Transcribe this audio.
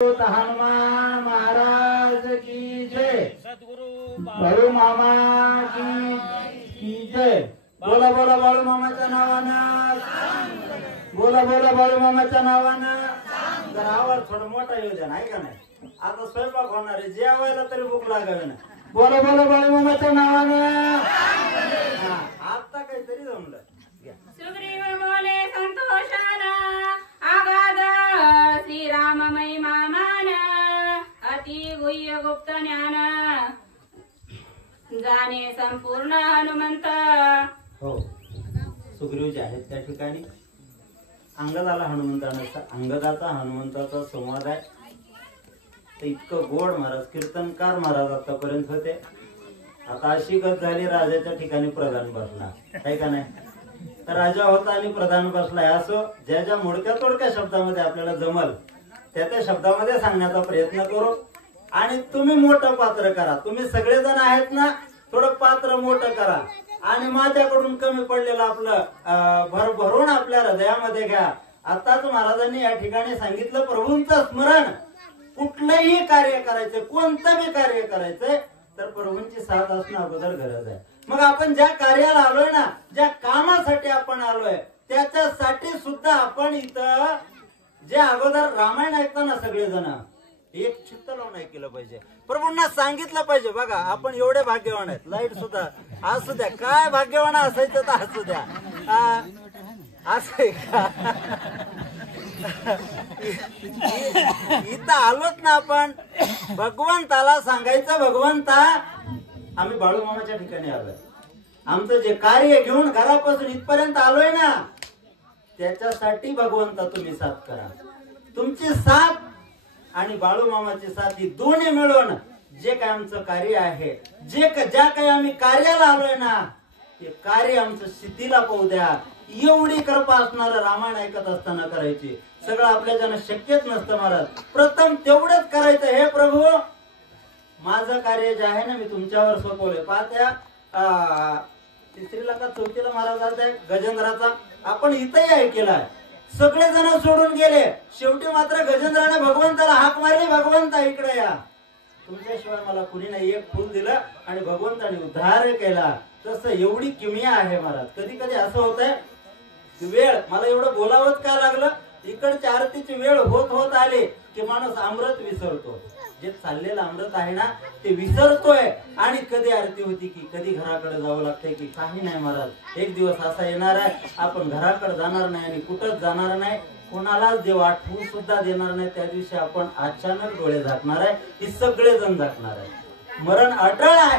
हनुमान महाराज की जय। बाळू मामा की जय। बोला बोला बाळू मामाच्या नावानं, बोला बोला बाळू मामाच्या नावानं। जरा आवाज थोडा मोठा येऊ द्या, नाही का नाही? आता स्वयंपाक होणार आहे, जेवायला तरी भूक लागावी ना। बोला बोला बाळू मामाच्या नावानं। आता काहीतरी जमलं। सुग्रीव बोले संतोषाना, आगाध श्रीराम महिमा मान, अति गुह्य गुप्त ज्ञान, जाणे संपूर्ण हनुमंत। हो, सुग्रीव जे आहेत त्या ठिकाणी अंगदाला हनुमंताचा, अंगदाचा हनुमंताचा संवाद आहे। तर इतकं गोड महाराज, कीर्तनकार महाराज आतापर्यंत होते। आता अशी गत झाली, राजाच्या ठिकाणी प्रधान बसला, आहे का नाही? तर राजा होता आणि प्रधान बसलाय, असं ज्या ज्या मोडक्या तोडक्या शब्दामध्ये आपल्याला जमल त्या त्या शब्दामध्ये सांगण्याचा प्रयत्न करू। आणि तुम्ही मोठं पात्र करा, तुम्ही सगळेजण आहेत ना, थोडं पात्र मोठं करा आणि माझ्याकडून कमी पडलेलं आपलं भरभरून आपल्या हृदयामध्ये घ्या। आताच महाराजांनी या ठिकाणी सांगितलं, प्रभूंचं स्मरण, कुठलंही कार्य करायचं, कोणतं बी कार्य करायचंय तर प्रभूंची साथ असणं अगोदर गरज आहे। मग आपण ज्या कार्याला आलोय ना, ज्या कामासाठी आपण आलोय, त्याच्यासाठी सुद्धा आपण इथं जे अगोदर रामायण ऐकताना सगळेजण एक चित्त लावून ऐकलं पाहिजे, प्रभूंना सांगितलं पाहिजे। बघा आपण एवढे भाग्यवान आहेत, लाईट सुद्धा असू द्या, काय भाग्यवान असायचं तर असू द्या, असं इथं आलोच ना आपण, भगवंताला सांगायचं, भगवंता आम्ही बाळू मामाच्या ठिकाणी आलोय, आमचं जे कार्य घेऊन घरापासून इथपर्यंत आलोय ना, त्याच्यासाठी भगवंता तुम्ही साथ करा। तुमची साथ आणि बाळू मामाची साथ ही दोन्ही मिळून जे काय आमचं कार्य आहे, ज्या काही आम्ही कार्याला आलोय ना, ते कार्य आमचं सिद्धीला पाहू द्या। एवढी कृपा असणार रामायण ऐकत असताना करायची, सगळं आपल्याच्यानं शक्यच नसतं महाराज। प्रथम तेवढंच करायचं, हे प्रभू माझं कार्य जे आहे ना मी तुमच्यावर सोपवलंय। पाहत्या तिसरीला का चौथीला महाराज आहे गजेंद्राचा, आपण इथंही ऐकलाय, सगळे जण सोडून गेले, शेवटी मात्र गजेंद्राने भगवंताला हाक मारली, भगवंता इकडे या, तुमच्याशिवाय मला कुणी नाही। एक फूल दिलं आणि भगवंताने उद्धार केला। तसं एवढी किमया आहे महाराज। कधी कधी असं होत आहे, वेळ मला एवढं बोलावंच का लागलं, इकडच्या आरतीची वेळ होत होत आली की माणूस अमृत विसरतो, जे चाललेलं अमृत आहे ना ते विसरतोय। आणि कधी आरती होती की कधी घराकडे जावं लागतंय की काही नाही महाराज। एक दिवस असा येणार आहे, आपण घराकडे जाणार नाही आणि कुठंच जाणार नाही, कोणालाच देव आठवून सुद्धा देणार नाही। त्या दिवशी आपण अचानक डोळे झाकणार आहे, ही सगळेजण झाकणार आहे, मरण अटळ आहे।